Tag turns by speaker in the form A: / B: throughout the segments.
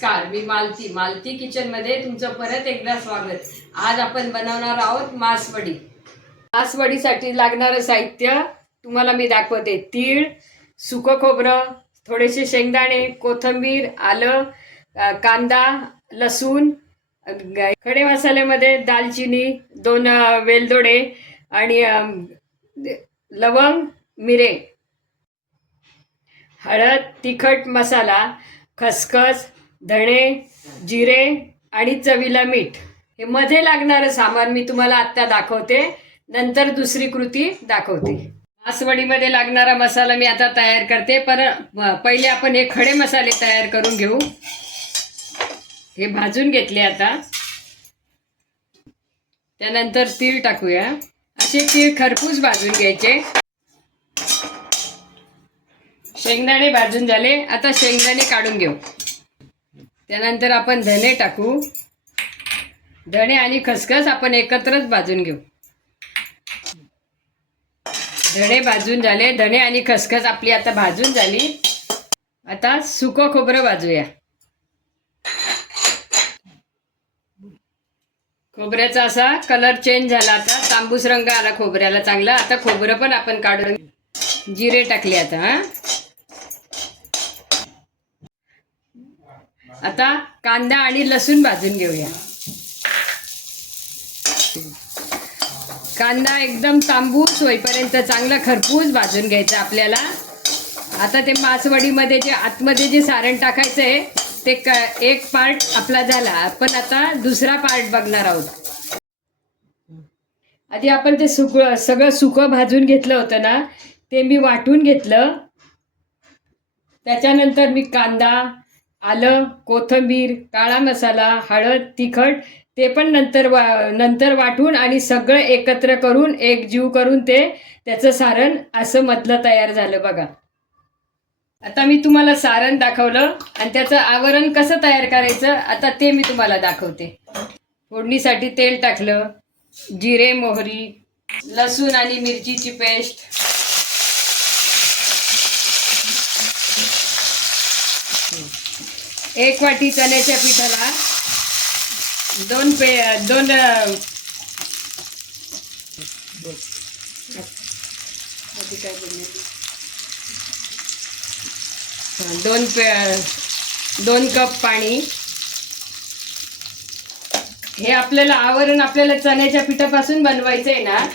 A: नमस्कार मी मालती. मालती किचनमध्ये तुमचं परत एकदा स्वागत. आज आपण बनवणार आहोत मासवडी. मासवडीसाठी लागणारं साहित्य तुम्हाला मी दाखवते. तीळ सुकं खोबरं थोडेसे शेंगदाणे कोथिंबीर आलं कांदा लसूण खडे मसाल्यामध्ये दालचिनी दोन वेलदोडे आणि लवंग मिरे. हळद तिखट मसाला खसखस धणे जिरे आणि चवीला मीठ. हे मध्ये लागणारं सामान मी तुम्हाला आत्ता दाखवते. नंतर दुसरी कृती दाखवते. मासवडीमध्ये लागणारा मसाला मी आता तयार करते. पर पहिले आपण हे खडे मसाले तयार करून घेऊ. हे भाजून घेतले आता. त्यानंतर तीळ टाकूया. असे तीळ खरपूस भाजून घ्यायचे. शेंगदाणे भाजून झाले. आता शेंगदाणे काढून घेऊ. त्यानंतर आपण धने टाकू. धणे आणि खसखस आपण एकत्रच भाजून घेऊ. धणे भाजून झाले. धणे आणि खसखस आपली आता भाजून झाली. आता सुकं खोबरं भाजूया. खोबऱ्याचा असा कलर चेंज झाला आता. तांबूस रंग आला खोबऱ्याला चांगला. आता खोबरं पण आपण काढून जिरे टाकले आता हा. आता कांदा आणि लसूण भाजून घेऊया. कांदा एकदम तांबूस होईपर्यंत चांगला खरपूस भाजून घ्यायचं आपल्याला. आता ते मासवडीमध्ये जे आतमध्ये जे सारण टाकायचं आहे ते क एक पार्ट आपला झाला. आपण आता दुसरा पार्ट बघणार आहोत. आधी आपण ते सुक सगळं सुकं भाजून घेतलं होतं ना ते मी वाटून घेतलं. त्याच्यानंतर मी कांदा आलं कोथिंबीर काळा मसाला हळद तिखट ते पण नंतर वा नंतर वाटून आणि सगळं एकत्र करून एक जीव करून ते त्याचं सारण असं मधलं तयार झालं बघा. आता मी तुम्हाला सारण दाखवलं आणि त्याचं आवरण कसं तयार करायचं आता ते मी तुम्हाला दाखवते. फोडणीसाठी तेल टाकलं जिरे मोहरी लसूण आणि मिरचीची पेस्ट. एक वाटी चण्याच्या पिठाला दोन पे दोन दोन पे दोन कप पाणी. हे आपल्याला आवरण आपल्याला चण्याच्या पिठापासून बनवायचं आहे ना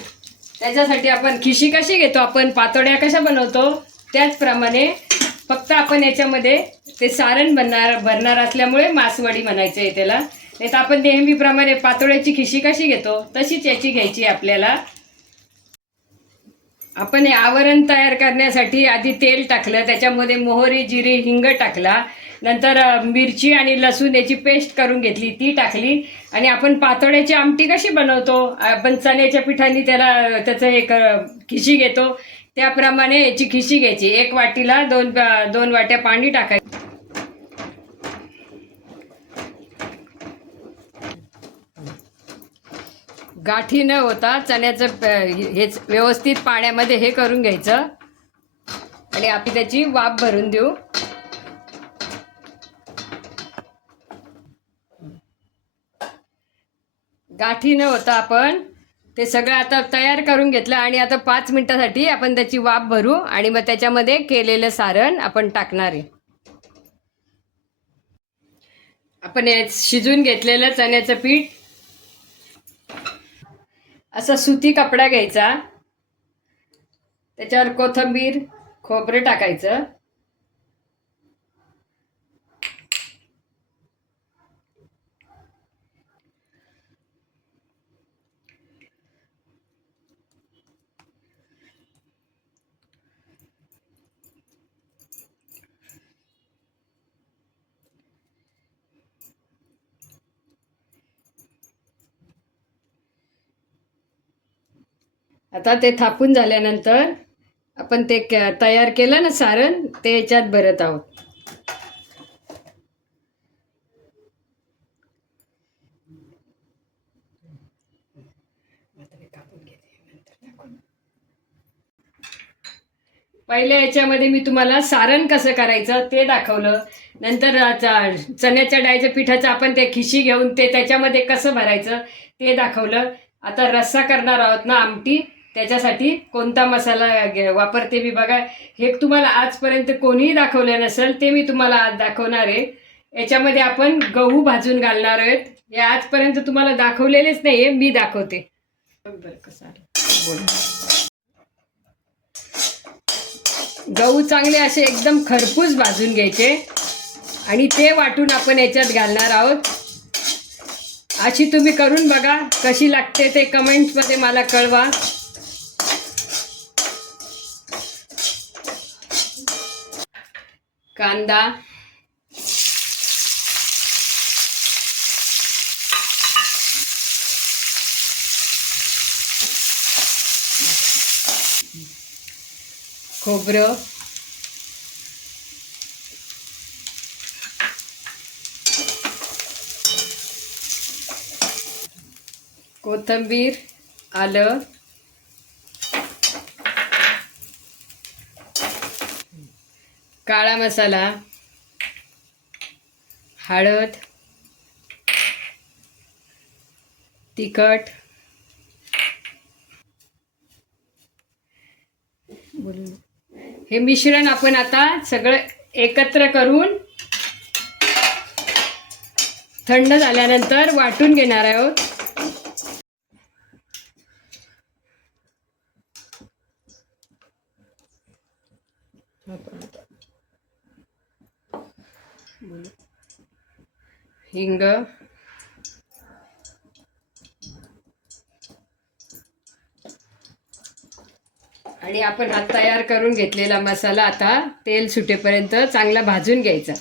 A: त्याच्यासाठी आपण खिशी कशी घेतो? आपण पातोड्या कशा बनवतो? त्याचप्रमाणे फक्त आपण याच्यामध्ये ते सारण बनणार भरणार असल्यामुळे मासवडी म्हणायचं आहे त्याला. नाही तर आपण नेहमीप्रमाणे पातोळ्याची खिशी कशी घेतो तशीच याची घ्यायची आपल्याला. आपण हे आवरण तयार करण्यासाठी आधी तेल टाकलं त्याच्यामध्ये मोहरी जिरी हिंग टाकला. नंतर मिरची आणि लसूण याची पेस्ट करून घेतली ती टाकली. आणि आपण पातोळ्याची आमटी कशी बनवतो आपण चण्याच्या पिठाने त्याला त्याचं एक खिशी घेतो. त्याप्रमाणे याची खिशी घ्यायची. एक वाटीला दोन दोन वाट्या पाणी टाकायचं. गाठी न होता चण्याचं हेच व्यवस्थित पाण्यामध्ये हे करून घ्यायचं. आणि आपण त्याची वाफ भरून देऊ. गाठी न होता आपण ते सगळं आता तयार करून घेतलं आणि आता पाच मिनिटासाठी आपण त्याची वाफ भरू आणि मग त्याच्यामध्ये केलेलं सारण आपण टाकणार आहे. आपण हे शिजून घेतलेलं चण्याचं पीठ असा सुती कपडा घ्यायचा त्याच्यावर कोथिंबीर खोबरं टाकायचं आता ते थापून झाल्यानंतर आपण ते तयार केलं ना सारण ते याच्यात भरत आहोत. पहिल्या याच्यामध्ये मी तुम्हाला सारण कसं करायचं ते दाखवलं. नंतर चण्याच्या डाळीच्या पिठाचं आपण ते खिशी घेऊन ते त्याच्यामध्ये कसं भरायचं ते दाखवलं. आता रस्सा करणार आहोत ना आमटी. त्याच्यासाठी कोणता मसाला वापरते मी बघा. हे तुम्हाला आजपर्यंत कोणीही दाखवलं नसेल ते मी तुम्हाला आज दाखवणार आहे. याच्यामध्ये आपण गहू भाजून घालणार आहोत. हे आजपर्यंत तुम्हाला दाखवलेलेच नाही आहे मी दाखवते. गहू चांगले असे एकदम खरपूस भाजून घ्यायचे. आणि ते वाटून आपण याच्यात घालणार आहोत. अशी तुम्ही करून बघा कशी लागते ते कमेंट्समध्ये मला कळवा. कांदा. खोबरं. कोथिंबीर आलं. काळा मसाला हळद तिखट हे मिश्रण आपण आता सगळं एकत्र करून थंड झाल्यानंतर वाटून घेणार आहोत. हिंग. आणि आपण हा तयार करून घेतलेला मसाला आता तेल सुटेपर्यंत चांगला भाजून घ्यायचा.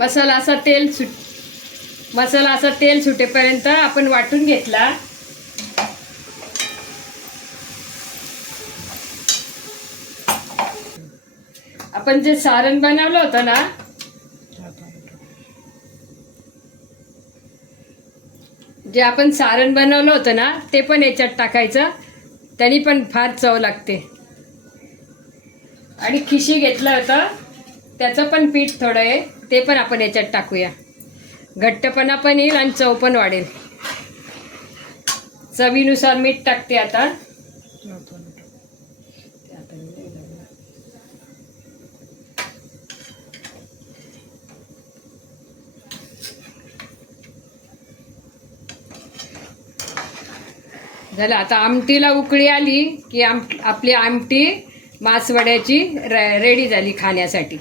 A: मसाला असा तेल सुट मसाला असा तेल सुटेपर्यंत आपण वाटून घेतला. आपण जे सारण बनवलं होतं ना जे आपण सारण बनवलं होतं ना ते पण याच्यात टाकायचं. त्यांनी पण फार चव लागते. आणि खिशी घेतलं होतं. त्याचं पण पीठ थोडं आहे. ते पण आपण याच्यात टाकूया. घट्टपणा पण येईल आणि चव पण वाढेल. चवीनुसार मीठ टाकते आता. झालं आता आमटीला उकळी आली की आम आपली आमटी मासवड्याची रे रेडी झाली खाण्यासाठी.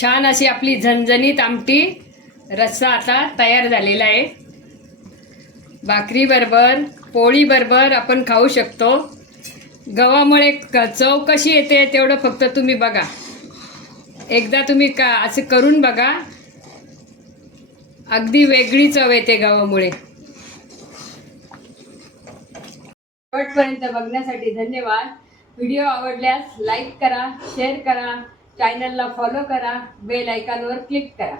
A: छान अशी आपली झणझणीत आमटी रस्सा आता तयार झालेला आहे. भाकरी बरोबर पोळी बरोबर आपण खाऊ शकतो. गव्हामुळे चव कशी येते तेवढं फक्त तुम्ही बघा. एकदा तुम्ही का असं करून बघा. अगदी वेगळी चव येते गव्हामुळे. शेवटपर्यंत बघण्यासाठी धन्यवाद. व्हिडिओ आवडल्यास लाईक करा शेअर करा. चॅनलला फॉलो करा बेल आयकॉनवर क्लिक करा.